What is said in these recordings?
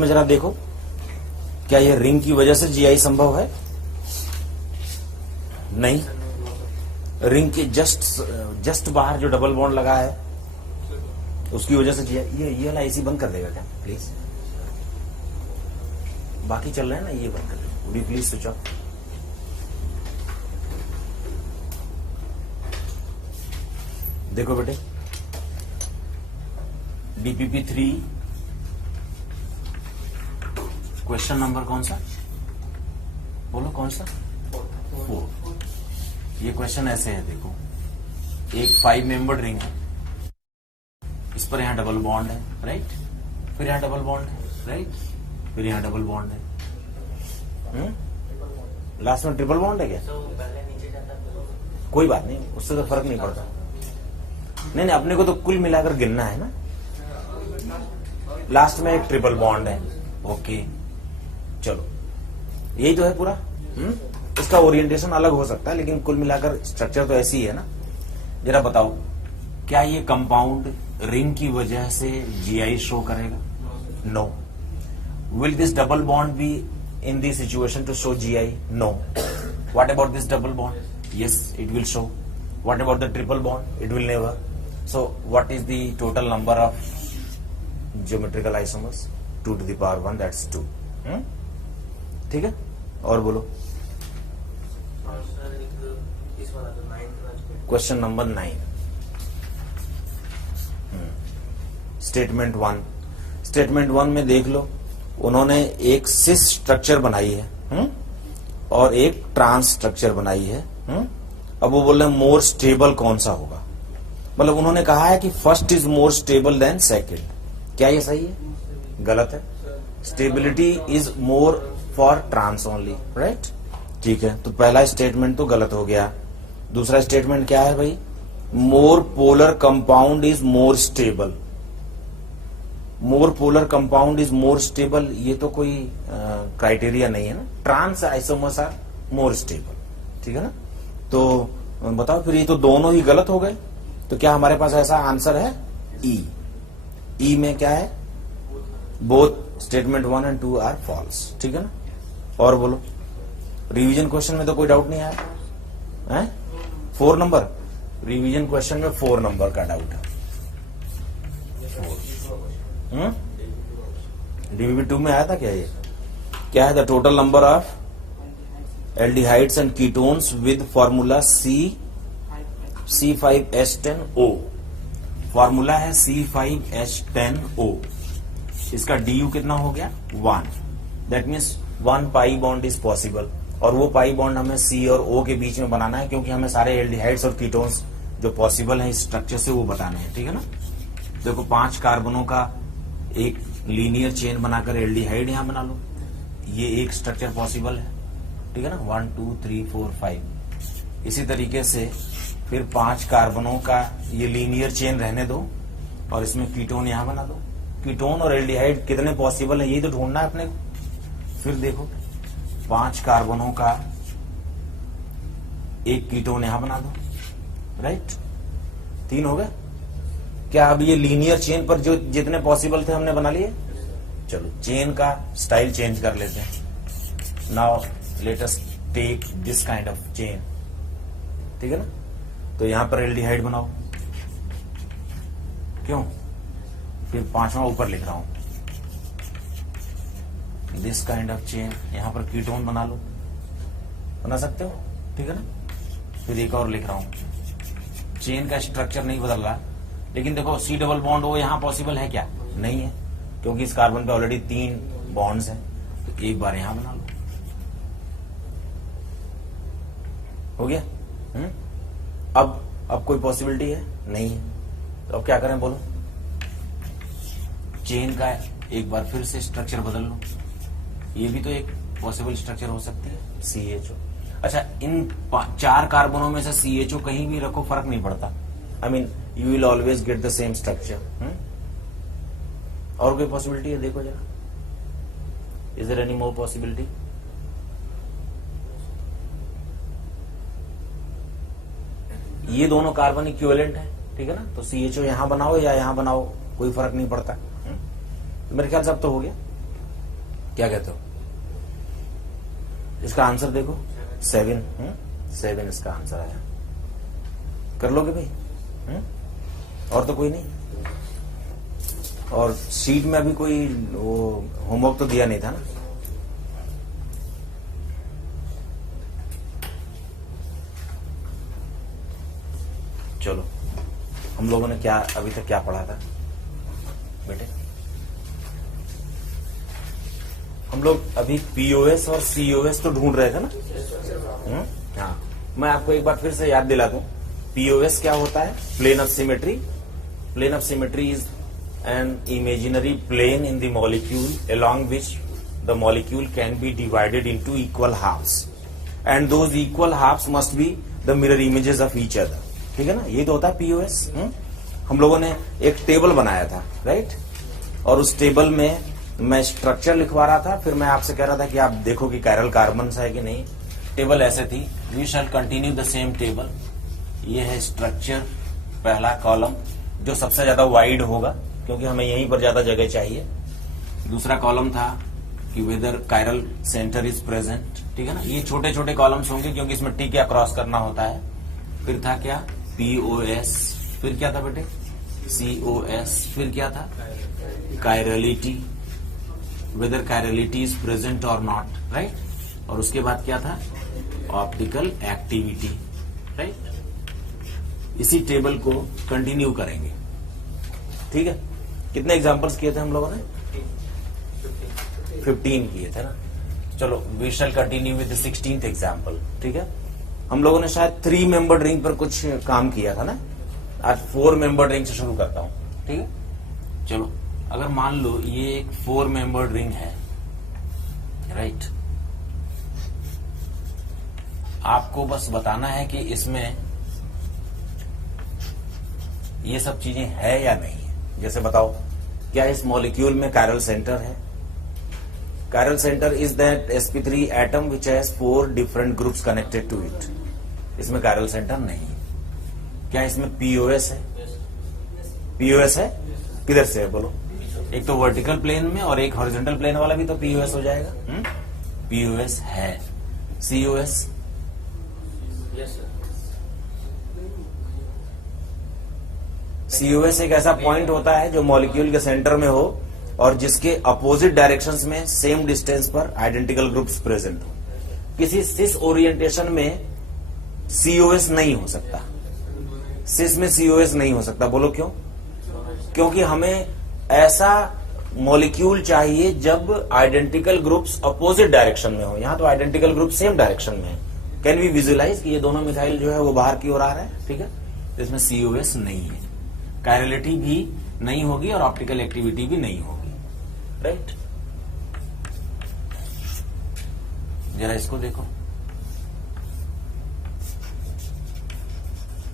इसमें जरा देखो, क्या ये रिंग की वजह से जीआई संभव है? नहीं। रिंग के जस्ट बाहर जो डबल बॉन्ड लगा है उसकी वजह से जीआई। ये वाला एसी बंद कर देगा क्या प्लीज? बाकी चल रहे हैं ना, ये बंद कर दो। Would you please switch off? देखो बेटे, डीपीपी 3 क्वेश्चन नंबर कौन सा बोलो, कौन सा? 4। ये क्वेश्चन ऐसे है, देखो एक 5 मेंबर्ड रिंग है, इस पर यहां डबल बॉन्ड है, राइट? फिर यहां डबल बॉन्ड है, राइट? फिर यहां डबल बॉन्ड है, लास्ट में ट्रिपल बॉन्ड है क्या? कोई बात नहीं, उससे तो फर्क नहीं पड़ता। नहीं, अपने को तो कुल मिलाकर गिनना है ना। लास्ट में एक ट्रिपल बॉन्ड है, ओके, चलो यही तो है पूरा। इसका ओरिएंटेशन अलग हो सकता है, लेकिन कुल मिलाकर स्ट्रक्चर तो ऐसी ही है ना। जरा बताओ, क्या ये कंपाउंड रिंग की वजह से जीआई शो करेगा? No. Will this double bond be in this situation to show GI? No. What about this double bond? Yes, it will show. What about the triple bond? It will never. So what is the total number of geometrical isomers? 2 to the power 1, that's 2. ठीक है, और बोलो। Question number 9, statement 1। Statement 1 में देख लो, उन्होंने एक सिस structure बनाई है और एक ट्रांस स्ट्रक्चर बनाई है। अब वो बोल रहे हैं मोर स्टेबल कौन सा होगा। मतलब उन्होंने कहा है कि first is more stable than second. क्या ये सही है? गलत है। Stability is more for trans only, right? ठीक है, तो पहला स्टेटमेंट तो गलत हो गया। दूसरा स्टेटमेंट क्या है भाई? More polar compound is more stable. More polar compound is more stable, ये तो कोई क्राइटेरिया नहीं है ना। Trans isomers are more stable, ठीक है ना। तो बताओ फिर, ये तो दोनों ही गलत हो गए। तो क्या हमारे पास ऐसा आंसर है? ई में क्या है? Both statement 1 and 2 are false, ठीक है ना। और बोलो, रिवीजन क्वेश्चन में तो कोई डाउट नहीं आया है? 4 नंबर रिवीजन क्वेश्चन में 4 नंबर का डाउट है। डीबीबी 2 में आया था क्या? ये क्या है? The total number of aldehydes and ketones with formula C5H10O। Formula है C5H10O। इसका DU कितना हो गया? 1। That means 1 pi bond is possible. और वो पाई बॉन्ड हमें C और O के बीच में बनाना है, क्योंकि हमें सारे एल्डिहाइड्स और कीटोन्स जो पॉसिबल है इस स्ट्रक्चर से वो बताने हैं, ठीक है ना। देखो 5 कार्बनों का एक लीनियर चेन बनाकर एल्डिहाइड यहां बना लो, ये एक स्ट्रक्चर पॉसिबल है, ठीक है ना। 1 2 3 4 5। इसी तरीके से फिर 5 कार्बनों का ये लीनियर चेन रहने दो और इसमें कीटोन यहां बना दो। कीटोन और एल्डिहाइड कितने पॉसिबल है ये तो ढूंढना है अपने को। फिर देखो 5 कार्बनों का एक कीटोन यहां बना दो, राइट? 3 हो गए। क्या अब ये लीनियर चेन पर जो जितने पॉसिबल थे हमने बना लिए? चलो चेन का स्टाइल चेंज कर लेते हैं। Now let us take this kind of chain, ठीक है ना। तो यहां पर एल्डिहाइड बनाओ, क्यों? फिर 5वां ऊपर लिख रहा हूं, दिस काइंड ऑफ चेन। यहां पर कीटोन बना लो, बना सकते हो, ठीक है ना। फिर एक और लिख रहा हूं, चेन का स्ट्रक्चर नहीं बदल रहा, लेकिन देखो C डबल बॉन्ड वो यहां पॉसिबल है क्या? नहीं है, क्योंकि इस कार्बन पे ऑलरेडी 3 बॉन्ड्स हैं। तो एक बार यहां बना लो, हो गया। अब कोई पॉसिबिलिटी है? नहीं है। तो अब क्या करें बोलो? चेन का एक बार फिर से स्ट्रक्चर बदल लो, ये भी तो एक पॉसिबल स्ट्रक्चर हो सकती है, CHO। अच्छा, इन 4 कार्बनों में से CHO कहीं भी रखो फर्क नहीं पड़ता। I mean you will always get the same structure. और कोई पॉसिबिलिटी है? देखो जरा, is there any more possibility? ये दोनों कार्बन इक्विवेलेंट है, ठीक है ना। तो CHO यहां बनाओ या यहां बनाओ, कोई फर्क नहीं पड़ता। तो मेरे ख्याल से अब तो हो गया। क्या कहते हो? इसका आंसर देखो 7। 7 इसका आंसर आया। कर लोगे भाई? और तो कोई नहीं? और शीट में अभी कोई वो होमवर्क तो दिया नहीं था ना? चलो, हम लोगों ने क्या अभी तक क्या पढ़ा था बेटे? हम लोग अभी पीओएस और सीओएस तो ढूंढ रहे थे ना? हाँ, मैं आपको एक बार फिर से याद दिला दूं। पीओएस क्या होता है? Plane of symmetry. Plane of symmetry is an imaginary plane in the molecule along which the molecule can be divided into equal halves and those equal halves must be the mirror images of each other। ठीक है ना? ये तो होता है POS. हम लोगों ने एक टेबल बनाया था, राइट? और उस टेबल में मैं स्ट्रक्चर लिखवा रहा था, फिर मैं आपसे कह रहा था कि आप देखो कि कायरल कार्बन है कि नहीं। टेबल ऐसे थी, we shall continue the same table. ये है स्ट्रक्चर, पहला कॉलम जो सबसे ज्यादा वाइड होगा क्योंकि हमें यहीं पर ज्यादा जगह चाहिए। दूसरा कॉलम था कि whether chiral centre is present. ठीक है ना? ये छोटे छोटे कॉलम्स होंगे क्योंकि इसमें टी क्या क्रॉस करना होता है। फिर था क्या? पीओएस। फिर क्या था बेटे? सीओएस। फिर क्या था? Chirality, whether chirality is present और नॉट, राइट? और उसके बाद क्या था? Optical activity, right? इसी टेबल को कंटिन्यू करेंगे। ठीक है? कितने एग्जांपल्स किए थे हम लोगों ने? 15 किए थे ना? चलो, we shall continue with the 16th example. ठीक है? हम लोगों ने शायद 3 मेंबर्ड रिंग पर कुछ काम किया था ना? आज 4 मेंबर्ड रिंग से शुरू करता हूं। ठीक है? चलो, अगर मान लो ये एक 4 मेंबर्ड रिंग है, राइट? आपको बस बताना है कि इसमें ये सब चीजें है या नहीं है। जैसे बताओ, क्या इस मॉलिक्यूल में कायरल सेंटर है? Chiral centre is that sp3 atom which has 4 different groups connected to it. इसमें कायरल सेंटर नहीं है। क्या इसमें पीओएस है? पीओएस है? किधर से है बोलो? एक तो वर्टिकल प्लेन में और एक हॉरिजॉन्टल प्लेन वाला भी तो पीओएस हो जाएगा। पीओएस है। सीओएस? सीओएस एक ऐसा पॉइंट होता है जो मॉलिक्यूल के सेंटर में हो और जिसके अपोजिट डायरेक्शंस में सेम डिस्टेंस पर आइडेंटिकल ग्रुप्स प्रेजेंट हो। किसी सिस ओरिएंटेशन में सीओएस नहीं हो सकता। सिस में सीओएस नहीं हो सकता। बोलो क्यों? क्योंकि हमें ऐसा मॉलिक्यूल चाहिए जब आइडेंटिकल ग्रुप्स अपोजिट डायरेक्शन में हो। यहां तो आइडेंटिकल ग्रुप सेम डायरेक्शन में है। कैन वी विजुअलाइज कि ये दोनों मिथाइल जो है वो बाहर की ओर आ रहा है। ठीक है? इसमें सीओएस नहीं है, कायरलिटी भी नहीं होगी और ऑप्टिकल एक्टिविटी भी नहीं होगी, राइट? जरा इसको देखो,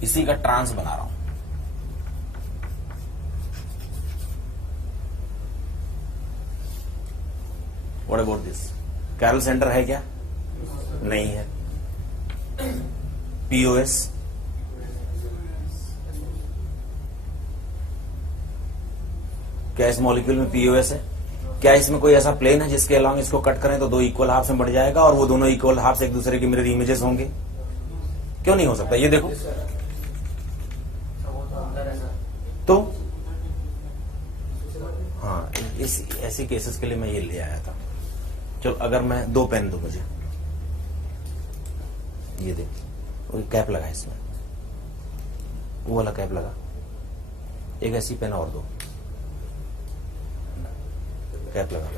इसी का ट्रांस बना रहा हूं। What about this? Chiral centre है क्या? नहीं है। पीओएस? क्या इस मॉलिक्यूल में पीओएस है? क्या इसमें कोई ऐसा प्लेन है जिसके अलॉन्ग इसको कट करें तो 2 इक्वल हाफ में बढ़ जाएगा और वो दोनों इक्वल हाफ एक दूसरे के मिरर इमेजेस होंगे? क्यों नहीं हो सकता? ये देखो तो। हाँ, इस ऐसे केसेस के लिए मैं ये ले आया था। चलो, अगर मैं 2 पेन दो मुझे, ये देखो, कैप लगा इसमें, वो वाला कैप लगा, एक ऐसी पेन और दो, कैप लगा।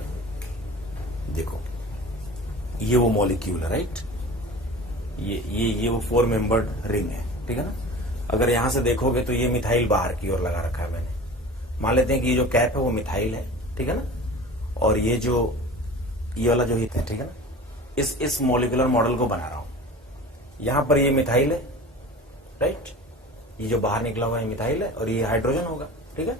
देखो, ये वो मॉलिक्यूल है, राइट? ये वो 4 मेंबर्ड रिंग है। ठीक है ना? अगर यहां से देखोगे तो ये मिथाइल बाहर की ओर लगा रखा है मैंने। मान लेते हैं कि ये जो कैप है वो मिथाइल है। ठीक है ना? और ये वाला जो हित है, ठीक है ना, इस मॉलिक्यूलर मॉडल को बना रहा हूं। यहां पर ये मिथाइल है, राइट? ये जो बाहर निकला हुआ है मिथाइल है और ये हाइड्रोजन होगा। ठीक है?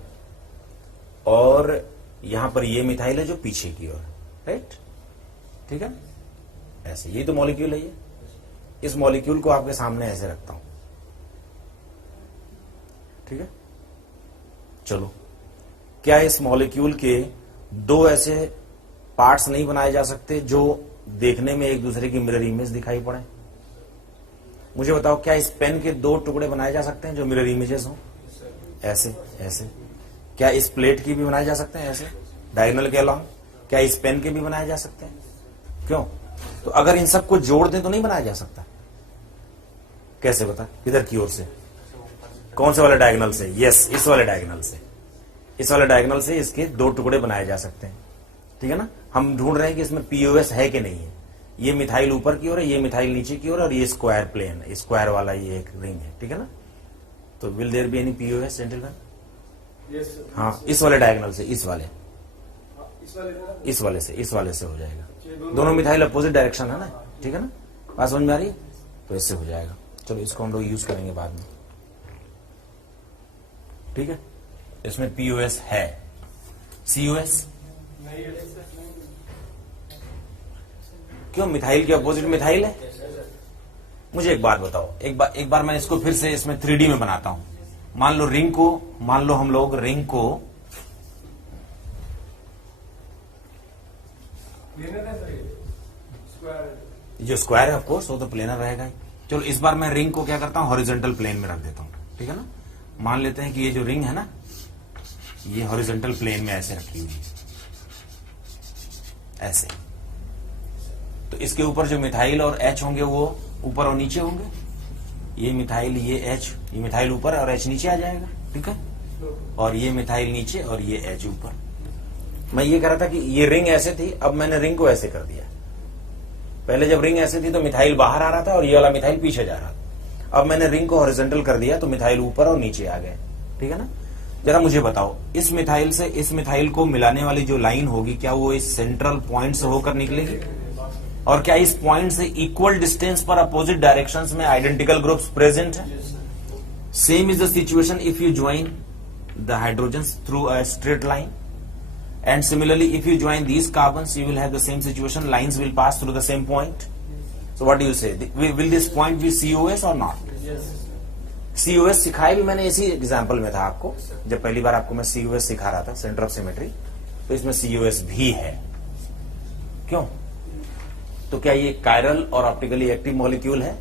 और यहां पर ये मिथाइल है जो पीछे की ओर, राइट? ठीक है? ऐसे ये तो मॉलिक्यूल है। ये इस मॉलिक्यूल को आपके सामने ऐसे रखता हूं। ठीक है? चलो, क्या इस मॉलिक्यूल के 2 ऐसे पार्ट्स नहीं बनाए जा सकते जो देखने में एक दूसरे की मिरर इमेज दिखाई पड़े? मुझे बताओ, क्या इस पेन के दो टुकड़े बनाए जा सकते हैं जो मिरर इमेजेस हो? ऐसे ऐसे। क्या इस प्लेट की भी बनाए जा सकते हैं ऐसे डायगोनल के अलॉन्ग? क्या इस पेन के भी बनाए जा सकते हैं? क्यों? तो अगर इन सबको जोड़ दें तो नहीं बनाया जा सकता। कैसे बता? इधर की ओर से, कौन से वाले डायगोनल से? यस, इस वाले डायगोनल से। इस वाले डायगोनल से इसके दो टुकड़े बनाए जा सकते हैं, ठीक है ना। हम ढूंढ रहे हैं कि इसमें पीओएस है कि नहीं है। ये मिथाइल ऊपर की ओर है, ये मिथाइल नीचे की ओर, और ये स्क्वायर प्लेन, स्क्वायर वाला ये एक रिंग है, ठीक है ना। तो will there be any POS gentleman? हाँ, इस वाले डायगोनल से, इस वाले से, इस वाले से हो जाएगा। दोनों मिथाइल अपोजिट डायरेक्शन है ना, ठीक है ना। बात समझ में आ रही? तो इससे हो जाएगा। चलो इसको हम लोग यूज करेंगे बाद में, ठीक है। इसमें पीओएस है। सीओएस क्यों? मिथाइल के अपोजिट मिथाइल है। मुझे एक बात बताओ, एक बार मैं इसको फिर से इसमें 3D में बनाता हूं। मान लो रिंग को, मान लो हम लोग रिंग को जो स्क्वायर है ऑफकोर्स वो तो प्लेनर रहेगा ही। चलो इस बार मैं रिंग को क्या करता हूं, हॉरिजॉन्टल प्लेन में रख देता हूं, ठीक है ना। मान लेते हैं कि ये जो रिंग है ना, ये हॉरिजॉन्टल प्लेन में ऐसे रखी हुई है, ऐसे। तो इसके ऊपर जो मिथाइल और एच होंगे वो ऊपर और नीचे होंगे। ये मिथाइल, ये एच, ये मिथाइल ऊपर और एच नीचे आ जाएगा, ठीक है। और ये मिथाइल नीचे और ये एच ऊपर। मैं ये कह रहा था कि ये रिंग ऐसे थी, अब मैंने रिंग को ऐसे कर दिया। पहले जब रिंग ऐसे थी तो मिथाइल बाहर आ रहा था और ये वाला मिथाइल पीछे जा रहा था। अब मैंने रिंग को हॉरिजॉन्टल कर दिया तो मिथाइल ऊपर और नीचे आ गए, ठीक है ना। जरा मुझे बताओ, इस मिथाइल से इस मिथाइल को मिलाने वाली जो लाइन होगी, क्या वो इस सेंट्रल पॉइंट से होकर निकलेगी? और क्या इस पॉइंट से इक्वल डिस्टेंस पर अपोजिट डायरेक्शंस में आइडेंटिकल ग्रुप्स प्रेजेंट हैं? Same is the situation if you join the hydrogens through a straight line, and similarly if you join these carbons you will have the same situation, lines will pass through the same point. So what do you say, will this point be COS or not? Yes. COS सिखाया भी मैंने इसी example में था आपको, जब पहली बार आपको मैं COS सिखा रहा था, सेंटर ऑफ सिमेट्री। तो इसमें COS भी है। क्यों? तो क्या ये कायरल और ऑप्टिकली एक्टिव मॉलिक्यूल है?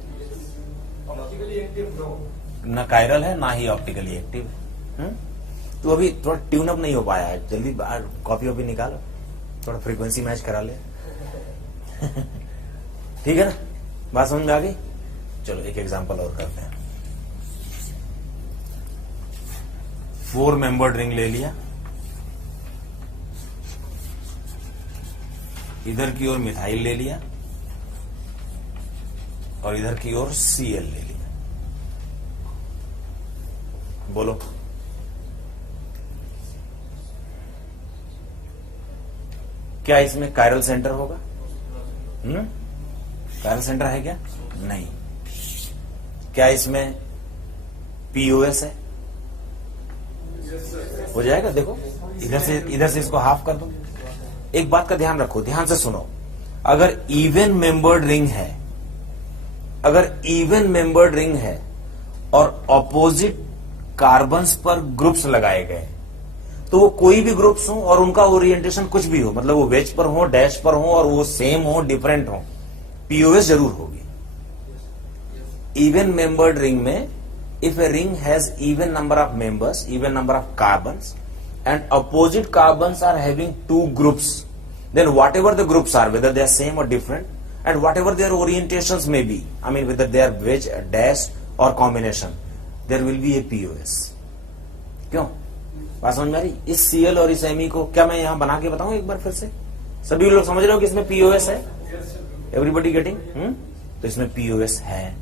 ऑप्टिकली एक्टिव न कायरल है ना ही ऑप्टिकली एक्टिव है। तो अभी थोड़ा ट्यून अप नहीं हो पाया है, जल्दी कॉपी वॉपी निकालो, थोड़ा फ्रीक्वेंसी मैच करा ले। ठीक है ना, बात समझ में आ गई? चलो एक एग्जांपल और करते हैं। 4 मेंबर्ड रिंग ले लिया, इधर की ओर मिथाइल ले लिया और इधर की ओर Cl ले लिया। बोलो क्या इसमें कायरल सेंटर होगा? कायरल सेंटर है क्या? नहीं। क्या इसमें पीओएस है? हो जाएगा। देखो इधर से इसको हाफ कर दो। एक बात का ध्यान रखो, ध्यान से सुनो। अगर इवन मेंबर्ड रिंग है, अगर इवन मेंबर्ड रिंग है और ऑपोजिट कार्बन्स पर ग्रुप्स लगाए गए, तो वो कोई भी ग्रुप्स हो और उनका ओरिएंटेशन कुछ भी हो, मतलब वो वेज पर हो, डैश पर हो, और वो सेम हो, डिफरेंट हो, पीओएस जरूर होगी। इवन मेंबर्ड रिंग में if a ring has even number of members, even number of carbons, and opposite carbons are having 2 groups, then whatever the groups are, whether they are same or different, and whatever their orientations may be, I mean whether they are wedge, dash or combination, there will be a POS. क्यों? बात समझ में आ रही? इस Cl और इस Me को क्या मैं यहां बना के बताऊं एक बार फिर से? सभी लोग समझ रहे हो कि इसमें POS है? Everybody getting? तो इसमें POS है।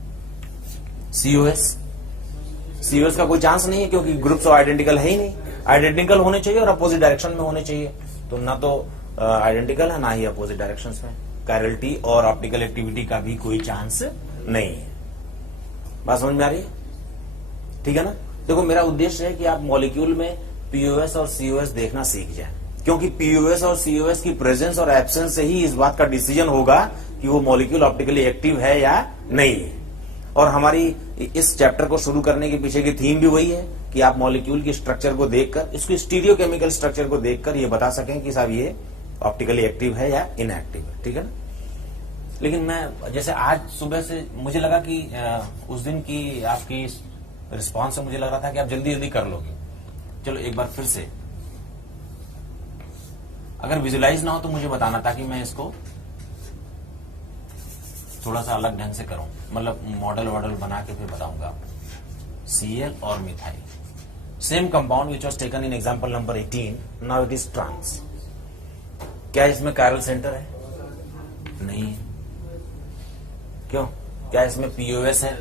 COS का कोई चांस नहीं है क्योंकि ग्रुप्स आइडेंटिकल है ही नहीं। आइडेंटिकल होने चाहिए और अपोजिट डायरेक्शन में होने चाहिए, तो ना तो आइडेंटिकल है ना ही अपोजिट डायरेक्शंस में। कायरलिटी और ऑप्टिकल एक्टिविटी का भी कोई चांस नहीं है। बात समझ में आ रही है? ठीक है ना। देखो मेरा उद्देश्य है कि आप मॉलिक्यूल में पीओएस और सीओएस देखना सीख जाएं, क्योंकि पीओएस और सीओएस की प्रेजेंस और एब्सेंस से ही इस बात का डिसीजन होगा कि वो मॉलिक्यूल ऑप्टिकली एक्टिव है या नहीं है। और हमारी इस चैप्टर को शुरू करने के पीछे की थीम भी वही है कि आप मॉलिक्यूल की स्ट्रक्चर को देखकर, इसकी स्टीरियोकेमिकल स्ट्रक्चर को देखकर ये बता सकें कि साहब ये ऑप्टिकली एक्टिव है या इनएक्टिव है, ठीक है ना। लेकिन मैं जैसे आज सुबह से मुझे लगा कि उस दिन की आपकी रिस्पॉन्स से मुझे लग रहा था कि आप जल्दी जल्दी कर लोगे। चलो एक बार फिर से, अगर विजुलाइज ना हो तो मुझे बताना ताकि मैं इसको थोड़ा सा अलग ढंग से करूं, मतलब मॉडल वॉडल बना के फिर बताऊंगा। Cl और methyl, same compound which was taken in example number 18, now it is trans. क्या इसमें कायरल सेंटर है? नहीं है। क्यों? क्या इसमें पीओएस है?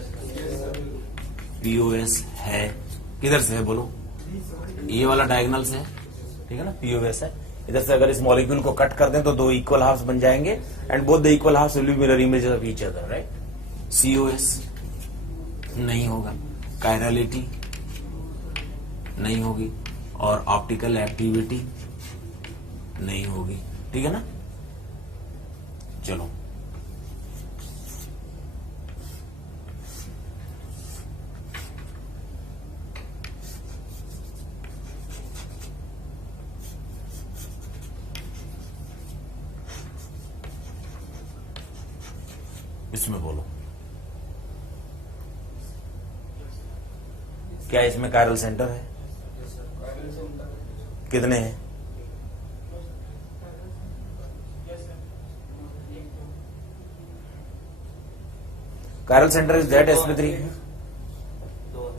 पीओएस है। किधर से है बोलो? ये वाला डायगोनल से है, ठीक है ना, पीओएस है। इधर से अगर इस मॉलिक्यूल को कट कर दें तो दो इक्वल हाफ्स बन जाएंगे and both the equal halfs will be mirror images of each other, right. COS नहीं होगा, कायरलिटी नहीं होगी और ऑप्टिकल एक्टिविटी नहीं होगी, ठीक है ना। चलो इसमें बोलो, क्या इसमें कायरल सेंटर है? कितने हैं? Chiral centre is that sp3।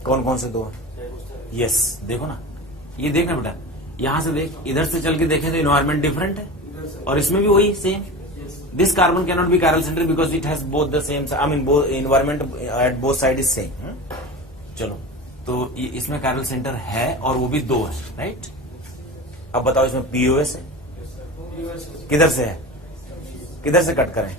कौन कौन से दो हैं? यस, देखो ना, ये देखना बेटा, यहां से देख, इधर से चल के देखें तो इन्वायरमेंट डिफरेंट है और इसमें भी वही same. This carbon cannot be chiral center because it has both the same, I mean both environment at both side is same। चलो, तो इसमें chiral center है और वो भी दो है, राइट। अब बताओ इसमें पीओएस है? किधर से है? किधर से कट करें?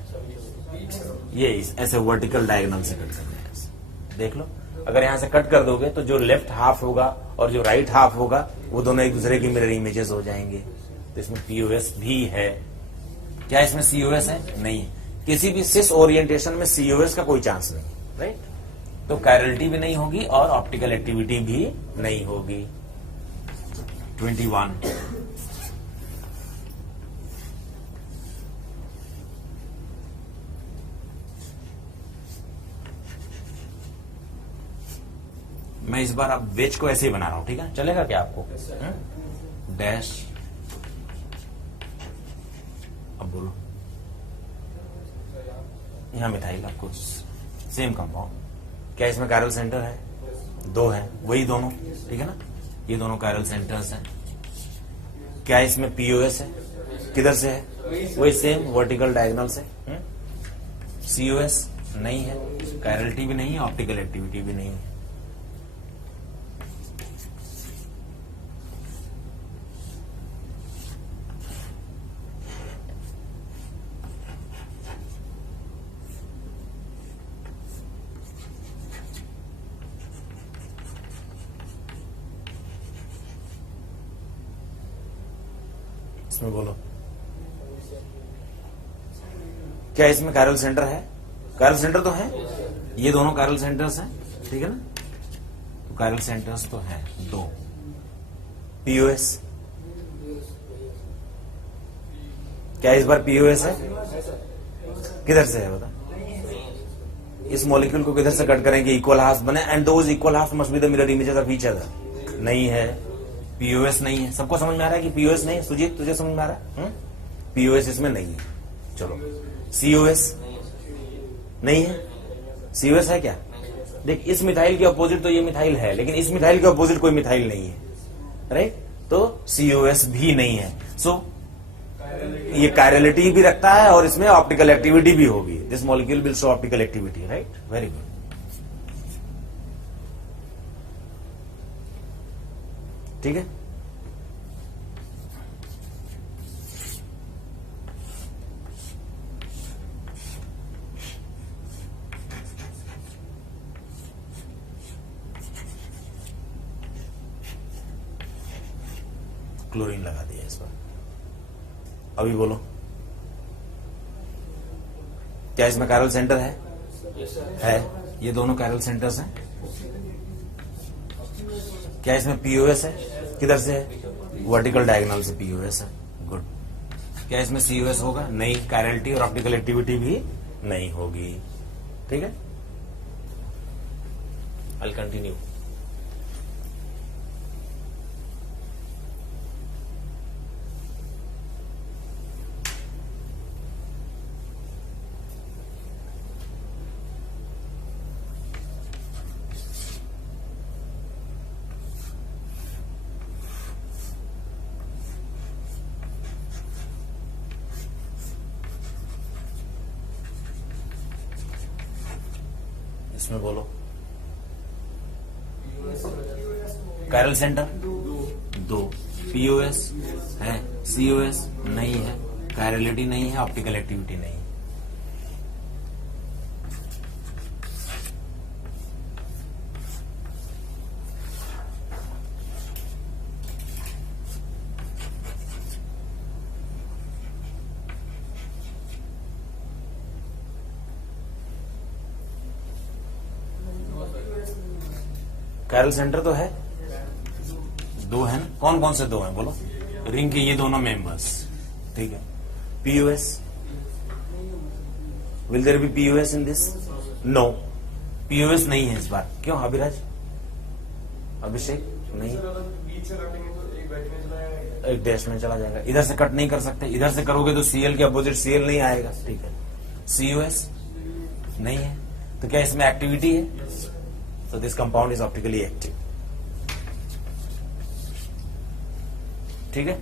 ये ऐसे वर्टिकल डायगोनल से कट करना है। देख लो, अगर यहां से कट कर दोगे तो जो लेफ्ट हाफ होगा और जो राइट हाफ होगा वो दोनों एक दूसरे की मिरर इमेजेस हो जाएंगे। तो इसमें पीओएस भी है। क्या इसमें सीओएस है? नहीं है। किसी भी सिस ओरिएंटेशन में सीओएस का कोई चांस नहीं, राइट। तो कायरलिटी भी नहीं होगी और ऑप्टिकल एक्टिविटी भी नहीं होगी। 21 मैं इस बार अब वेज को ऐसे ही बना रहा हूं, ठीक है, चलेगा क्या आपको? डैश, अब बोलो, यहां मिथाइल, आपको सेम कंपाउंड। क्या इसमें कायरल सेंटर है? दो है, वही दोनों, ठीक है ना, ये दोनों कायरल सेंटर्स हैं। क्या इसमें पीओएस है? किधर से है? वही सेम वर्टिकल डायगोनल से। सीओएस नहीं है, कायरलिटी भी नहीं है, ऑप्टिकल एक्टिविटी भी नहीं है। इसमें बोलो, क्या इसमें कायरल सेंटर है? कायरल सेंटर तो है, ये दोनों कायरल सेंटर्स हैं, ठीक है ना। तो कायरल सेंटर्स तो हैं दो। पीओएस, क्या इस बार पीओएस है? किधर से है बता? इस मॉलिक्यूल को किधर से कट करेंगे? इक्वल हाफ बने and those equal half must be the mirror images of each other. नहीं है, पीओएस नहीं है। सबको समझ में आ रहा है कि पीओएस नहीं है? सुजीत, तुझे समझ में आ रहा है? पीओएस इसमें नहीं है। चलो, सीओएस नहीं है। सीओएस है क्या? देख, इस मिथाइल के अपोजिट तो ये मिथाइल है, लेकिन इस मिथाइल के अपोजिट कोई मिथाइल नहीं है, राइट। तो सीओएस भी नहीं है। सो ये कायरलिटी भी रखता है और इसमें ऑप्टिकल एक्टिविटी भी होगी। This molecule will show optical activity, right. Very good. ठीक है, क्लोरीन लगा दिया इस पर। अभी बोलो, क्या इसमें कायरल सेंटर है? है, ये दोनों कायरल सेंटर्स हैं। क्या इसमें पीओएस है? किधर से है? वर्टिकल डायगोनल से पीओएस है। गुड। क्या इसमें COS होगा? नहीं, कायरलिटी और ऑप्टिकल एक्टिविटी भी नहीं होगी। ठीक है, आई कंटिन्यू। इसमें बोलो, कायरल सेंटर 2, POS है, COS नहीं है, कायरलिटी नहीं है, ऑप्टिकल एक्टिविटी नहीं है। कायरल सेंटर तो है, 2 है ना, कौन कौन से 2 हैं बोलो? रिंग के ये दोनों मेंबर्स। ठीक है, POS, will there be POS in this? No, POS नहीं है इस बार। क्यों अभिराज, अभिषेक? नहीं, एक डैश में चला जाएगा। इधर से कट नहीं कर सकते, इधर से करोगे तो CL के अपोजिट CL नहीं आएगा। ठीक है, COS नहीं है, तो क्या इसमें एक्टिविटी है? So this compound is optically active. ठीक है?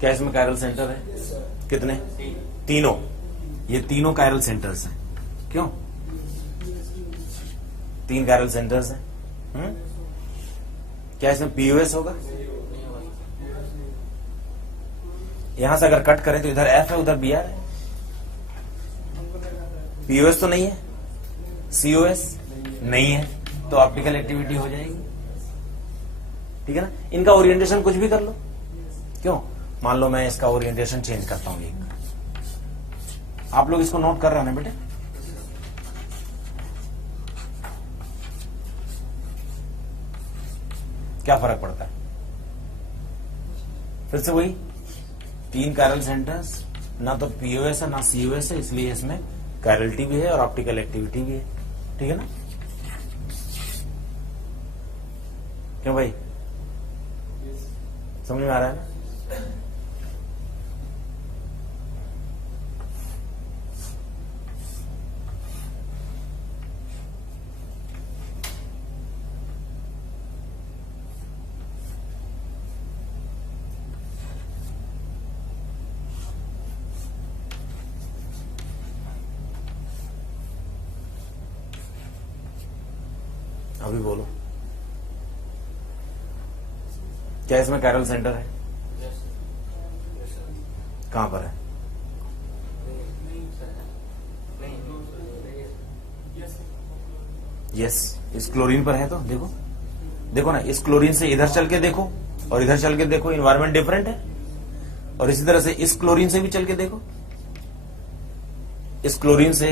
क्या इसमें कायरल सेंटर है? कितने? तीनों। ये तीनों कायरल सेंटर्स हैं। क्यों? 3 कायरल सेंटर्स हैं। क्या इसमें POS होगा? यहां से अगर कट करें तो इधर F है, उधर BR है। POS तो नहीं है, COS नहीं है, तो ऑप्टिकल एक्टिविटी हो जाएगी। ठीक है ना, इनका ओरिएंटेशन कुछ भी कर लो। क्यों? मान लो मैं इसका ओरिएंटेशन चेंज करता हूं एक। आप लोग इसको नोट कर रहे हो ना बेटे? क्या फर्क पड़ता है? फिर से वही 3 कायरल सेंटर्स, ना तो POS है ना COS है, इसलिए इसमें कायरलिटी भी है और ऑप्टिकल एक्टिविटी भी है। ठीक है ना? क्यों भाई, समझ में आ रहा है ना? अभी बोलो, क्या इसमें कायरल सेंटर है? कहां पर है? यस, इस क्लोरीन पर है। तो देखो, देखो ना, इस क्लोरीन से इधर चल के देखो और इधर चल के देखो, इन्वायरमेंट डिफरेंट है। और इसी तरह से इस क्लोरीन से भी चल के देखो, इस क्लोरीन से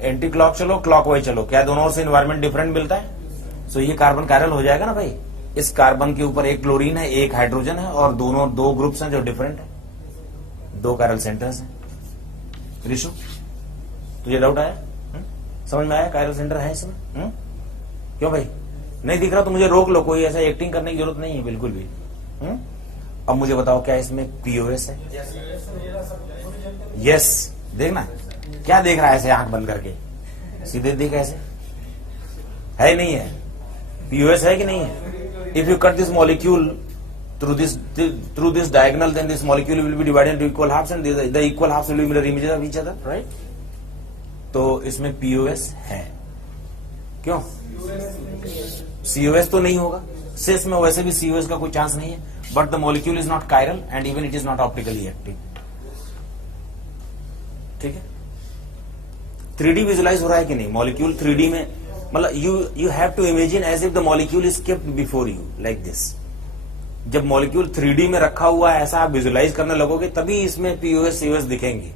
एंटी क्लॉक चलो, क्लॉकवाइज चलो, क्या दोनों ओर से इन्वायरमेंट डिफरेंट मिलता है? सो ये कार्बन कायरल हो जाएगा ना भाई। इस कार्बन के ऊपर एक क्लोरीन है, एक हाइड्रोजन है, और दोनों 2 ग्रुप्स हैं जो डिफरेंट है, 2 कायरल सेंटर्स हैं। ऋषु, तुझे डाउट आया? समझ में आया कायरल सेंटर है इसमें? क्यों भाई, नहीं दिख रहा तो मुझे रोक लो, कोई ऐसा एक्टिंग करने की जरूरत नहीं है बिल्कुल भी। अब मुझे बताओ, क्या इसमें POS है? यस, देखना, क्या देख रहा है ऐसे आंख बंद करके? सीधे देख, ऐसे है नहीं है? POS है कि नहीं है? If you cut this molecule through this diagonal, then this molecule will be divided into equal halves, and the equal halves will be mirror images of each other, right? तो इसमें POS है। क्यों? COS तो नहीं होगा, सिस में वैसे भी COS का कोई चांस नहीं है, but the molecule is not chiral and even it is not optically active. ठीक है, 3D विजुलाइज हो रहा है कि नहीं? मॉलिक्यूल 3D में, मतलब you have to imagine as if the molecule is kept before you like this, जब मॉलिक्यूल 3D में रखा हुआ है, ऐसा आप विजुलाइज करने लगोगे, तभी इसमें पीओएस सीओएस दिखेंगे।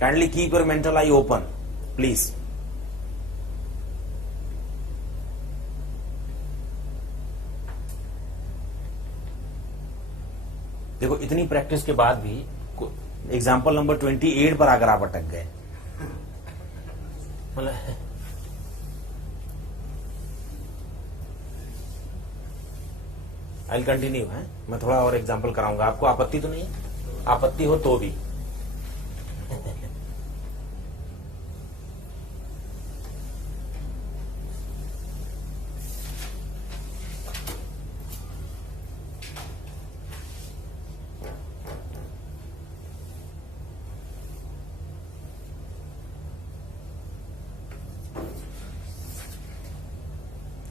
Kindly keep your mental I open please. देखो इतनी प्रैक्टिस के बाद भी एग्जाम्पल नंबर 28 पर आकर आप अटक गए। मतलब आई कंटिन्यू है, मैं थोड़ा और एग्जाम्पल कराऊंगा। आपको आपत्ति तो नहीं है? आपत्ति हो तो भी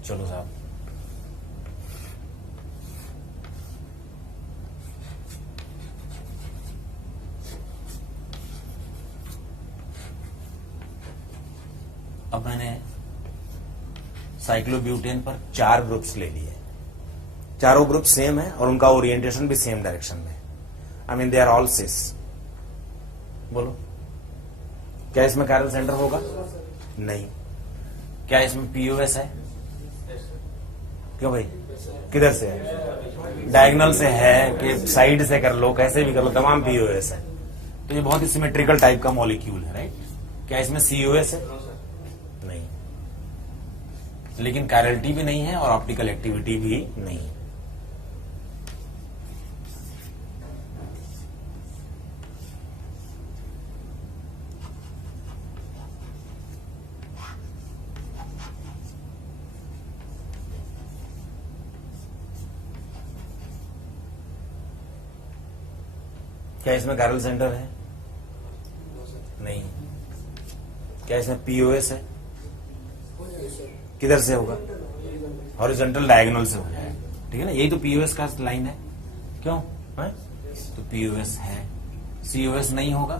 चलो साहब। अब मैंने साइक्लोब्यूटेन पर 4 ग्रुप्स ले लिए। चारों ग्रुप सेम है और उनका ओरिएंटेशन भी सेम डायरेक्शन में। I mean they are all cis. बोलो, क्या इसमें कैरल सेंटर होगा? नहीं। क्या इसमें पीओएस है? क्यों भाई, किधर से है? डायगोनल से है कि साइड से कर लो, कैसे भी कर लो, तमाम पीओएस है। तो ये बहुत ही सिमेट्रिकल टाइप का मॉलिक्यूल है, राइट? क्या इसमें सीओएस है? नहीं। लेकिन कैरलिटी भी नहीं है और ऑप्टिकल एक्टिविटी भी नहीं है। क्या इसमें कैरल सेंटर है? नहीं। क्या इसमें पीओएस है? किधर से होगा? हॉरिजॉन्टल डायगोनल से होगा, ठीक है ना? यही तो पीओएस का लाइन है। क्यों है? तो पीओएस है, सीओएस नहीं होगा,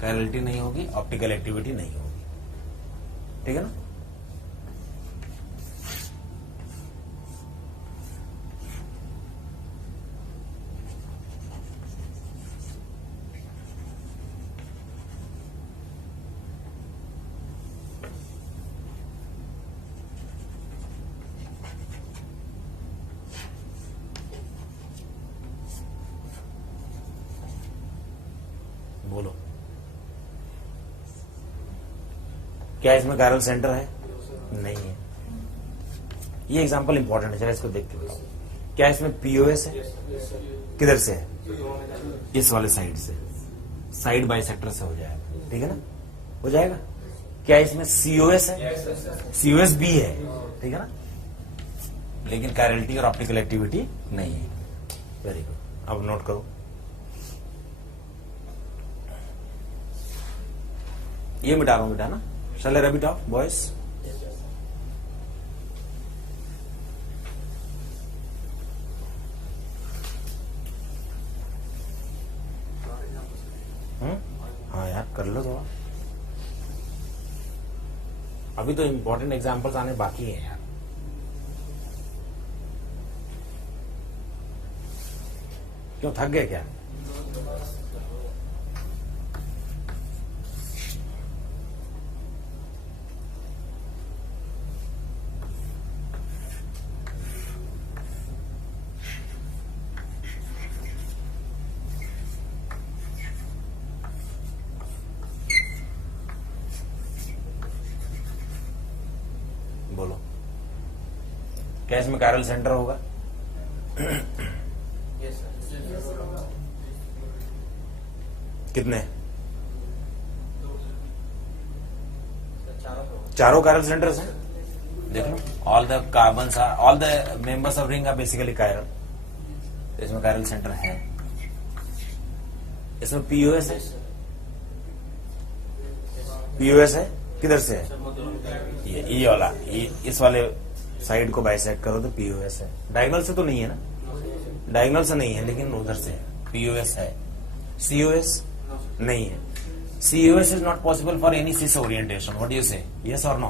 कैरलिटी नहीं होगी, ऑप्टिकल एक्टिविटी नहीं होगी, ठीक है ना? बोलो, क्या इसमें कैरल सेंटर है? नहीं है। ये एग्जांपल इंपॉर्टेंट है, चलो इसको देखते हैं। क्या इसमें पीओएस है? किधर से है? इस वाले साइड से, साइड बाइसेक्टर से हो जाएगा, ठीक है ना? हो जाएगा। क्या इसमें सीओएस है? सीओएस भी है, ठीक है ना? लेकिन कैरलिटी और ऑप्टिकल एक्टिविटी नहीं है। Very good. अब नोट करो, ये मिटा रहा हूं बेटा ना। शैल आई रब इट ऑफ बॉयज? हाँ यार कर लो थोड़ा, अभी तो इंपॉर्टेंट एग्जांपल्स आने बाकी हैं यार। क्यों, थक गए क्या? बोलो, क्या इसमें कैरल सेंटर होगा? कितने? चारों कैरल सेंटर्स हैं। देख लो, all the carbons are, all the members of ring are basically chiral. इसमें कैरल सेंटर है। इसमें पीओएस है? पीओएस है, किधर से है? ये वाला, ये इस वाले साइड को बाइसेक्ट करो तो पीओएस है। डायगोनल से तो नहीं है ना? डायगोनल से नहीं है, लेकिन उधर से पीओएस है। सीओएस नहीं है। COS is not possible for any cis orientation. What do you say? Yes or no?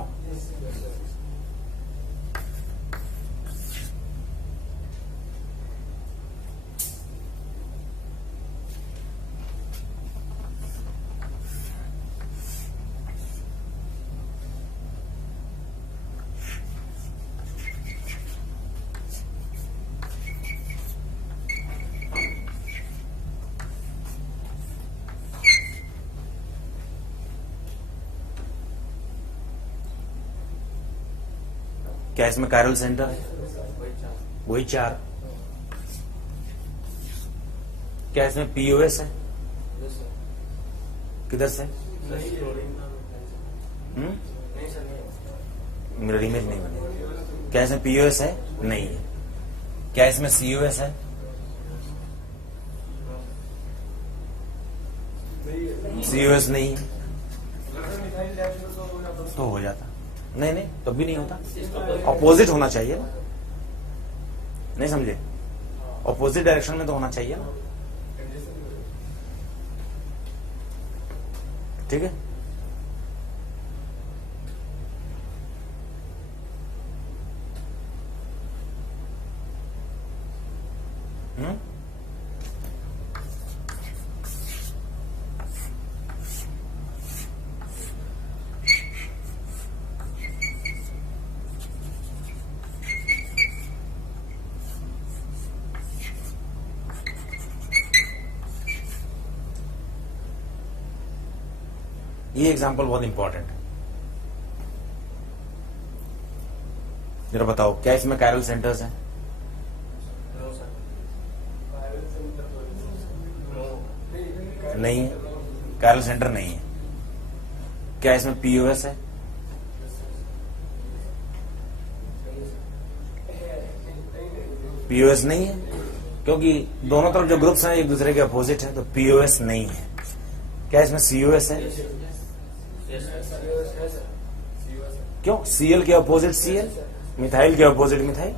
क्या इसमें कायरल सेंटर है? वही 4। क्या इसमें पीओएस है? किधर से? मिरर इमेज नहीं बनेगी। क्या इसमें पीओएस है? नहीं है। क्या इसमें सीओएस है? सीओएस नहीं है। तो हो जाता नहीं, नहीं तो भी नहीं होता। ऑपोजिट होना चाहिए ना, नहीं समझे? ऑपोजिट डायरेक्शन में तो होना चाहिए ना, ठीक है। ये एग्जांपल बहुत इंपॉर्टेंट है। जरा बताओ, क्या इसमें कायरल सेंटर्स हैं? नहीं है, कायरल सेंटर नहीं है। क्या इसमें पीओएस है? पीओएस नहीं है, क्योंकि दोनों तरफ जो ग्रुप्स हैं एक दूसरे के अपोजिट हैं, तो पीओएस नहीं है। क्या इसमें सीओएस है? क्यों? सीएल के अपोजिट सीएल, मिथाइल के अपोजिट मिथाइल,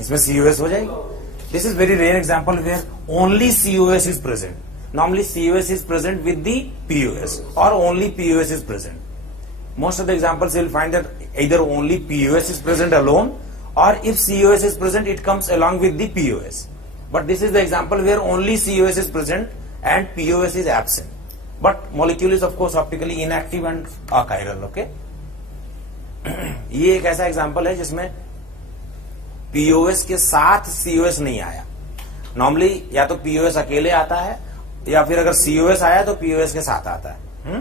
इसमें सीओएस हो जाएगी। This is very rare example where only COS is present. Normally COS is present with the POS or only POS is present. Most of the examples you will find that either only POS is present alone, or if COS is present it comes along with the POS. But this is the example where only COS is present and POS is absent. But molecule is of course optically inactive and achiral. Okay. ये एक ऐसा example है जिसमें POS के साथ COS नहीं आया। Normally या तो POS अकेले आता है या फिर अगर COS आया तो POS के साथ आता है।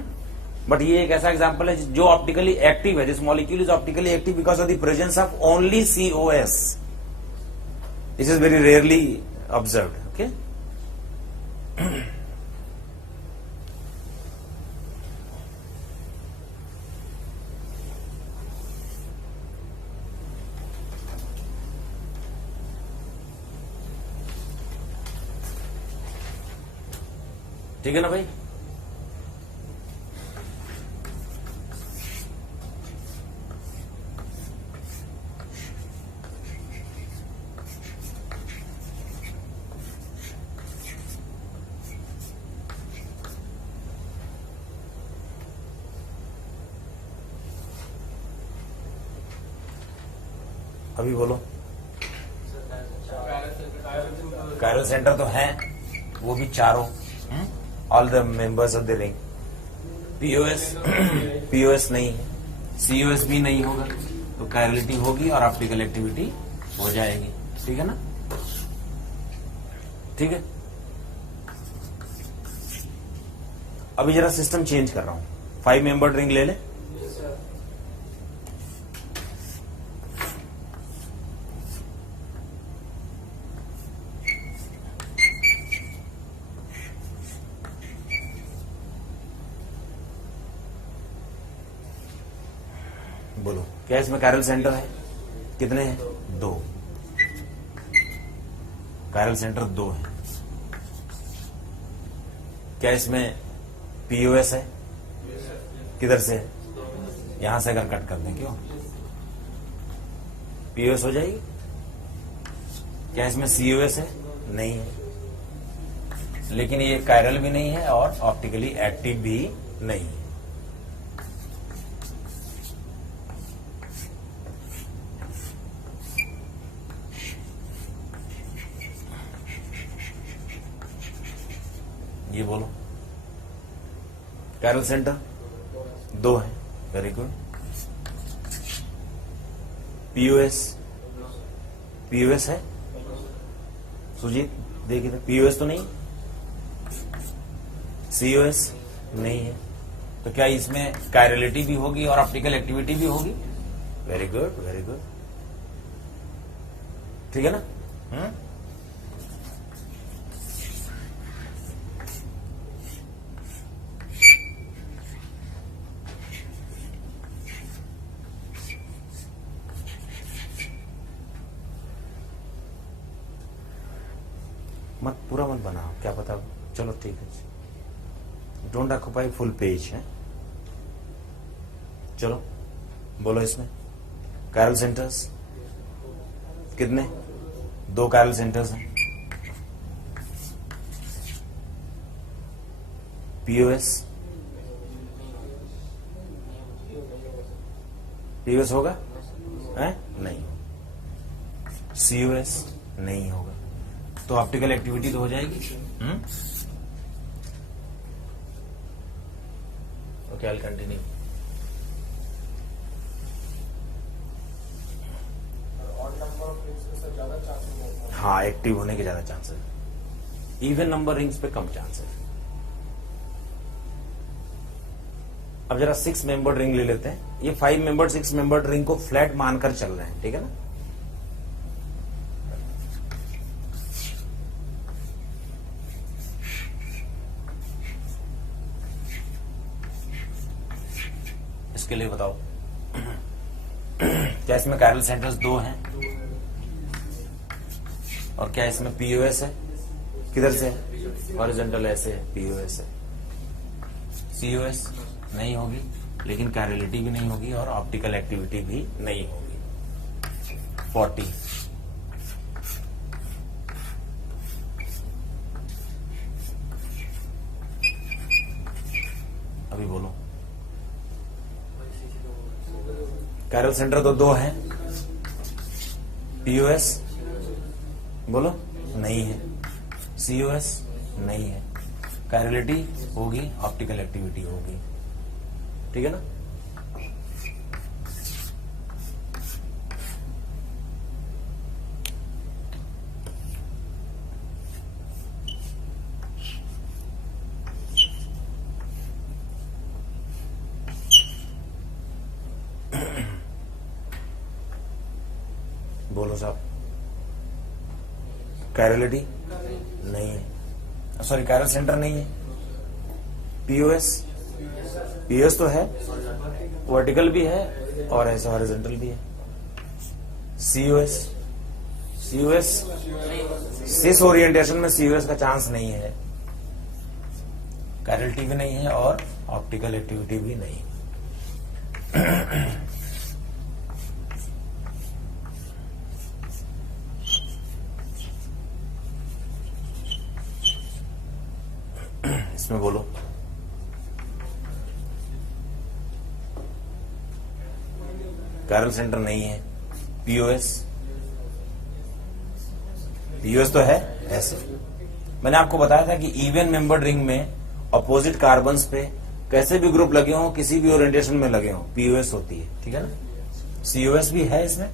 बट ये एक ऐसा एग्जांपल है जो ऑप्टिकली एक्टिव है। This molecule is optically active because of the presence of only COS। This is very rarely observed. Okay, ठीक है ना भाई? अभी बोलो। कायरल सेंटर तो है, वो भी चारों, all the members of the ring. POS नहीं है, सीओएस भी नहीं होगा, तो कायरलिटी होगी और ऑप्टिकल एक्टिविटी हो जाएगी। ठीक है ना? ठीक है। अभी जरा सिस्टम चेंज कर रहा हूं। 5 मेंबर्ड रिंग ले ले। बोलो, क्या इसमें कायरल सेंटर है? कितने हैं? 2। कायरल सेंटर 2 है। क्या इसमें पीओएस है? किधर से? यहां से अगर कट कर दें, क्यों पीओएस हो जाएगी? क्या इसमें सीओएस है? नहीं है, लेकिन ये कायरल भी नहीं है और ऑप्टिकली एक्टिव भी नहीं है। ये बोलो, कायरल सेंटर 2 है। Very good. पीओएस, पीओएस है? सुजीत देखिए, पीओएस तो नहीं, सीओएस नहीं है, तो क्या इसमें कायरलिटी भी होगी और ऑप्टिकल एक्टिविटी भी होगी? वेरी गुड, वेरी गुड, ठीक है ना? मत पूरा मत बनाओ, क्या पता, चलो ठीक है, डोंट ऑक्यूपाई फुल पेज है। चलो बोलो इसमें कैरल सेंटर्स कितने? 2 कैरल सेंटर्स हैं। पीओएस, पीओएस होगा है? नहीं। सीओएस नहीं होगा, तो ऑप्टिकल एक्टिविटी तो हो जाएगी। Okay, I will continue. हाँ, एक्टिव होने के ज्यादा चांसेस, इवन नंबर रिंग्स पे कम चांसेस। अब जरा 6 मेंबर्ड रिंग ले लेते हैं। ये 5 मेंबर्ड 6 मेंबर्ड रिंग को फ्लैट मानकर चल रहे हैं, ठीक है ना? इसके लिए बताओ क्या इसमें कैरल सेंटर्स 2 हैं? और क्या इसमें पीओएस है? किधर से? हॉरिजॉन्टल ऐसे पीओएस है। सीओएस नहीं होगी, लेकिन कैरलिटी भी नहीं होगी और ऑप्टिकल एक्टिविटी भी नहीं होगी। 40 अभी बोलो। कैरल सेंटर तो 2 है, पीओएस बोलो नहीं है, सीओएस नहीं है, कैरलिटी होगी, ऑप्टिकल एक्टिविटी होगी, ठीक है ना? बोलो साहब। कैरलिटी नहीं है, सॉरी कैरल सेंटर नहीं है। पीओएस, पीओएस तो है, वर्टिकल भी है और ऐसा हॉरिजॉन्टल भी है। सीओएस, सीओएस सिस ओरिएंटेशन में सीओएस का चांस नहीं है, कैरलिटी भी नहीं है और ऑप्टिकल एक्टिविटी भी नहीं। इसमें बोलो कैरल सेंटर नहीं है। पीओएस, पीओएस तो है ऐसे। मैंने आपको बताया था कि इवन मेंबर्ड रिंग में अपोजिट कार्बन्स पे कैसे भी ग्रुप लगे हों, किसी भी ओरिएंटेशन में लगे हों, पीओएस होती है, ठीक है ना? सीओएस भी है इसमें।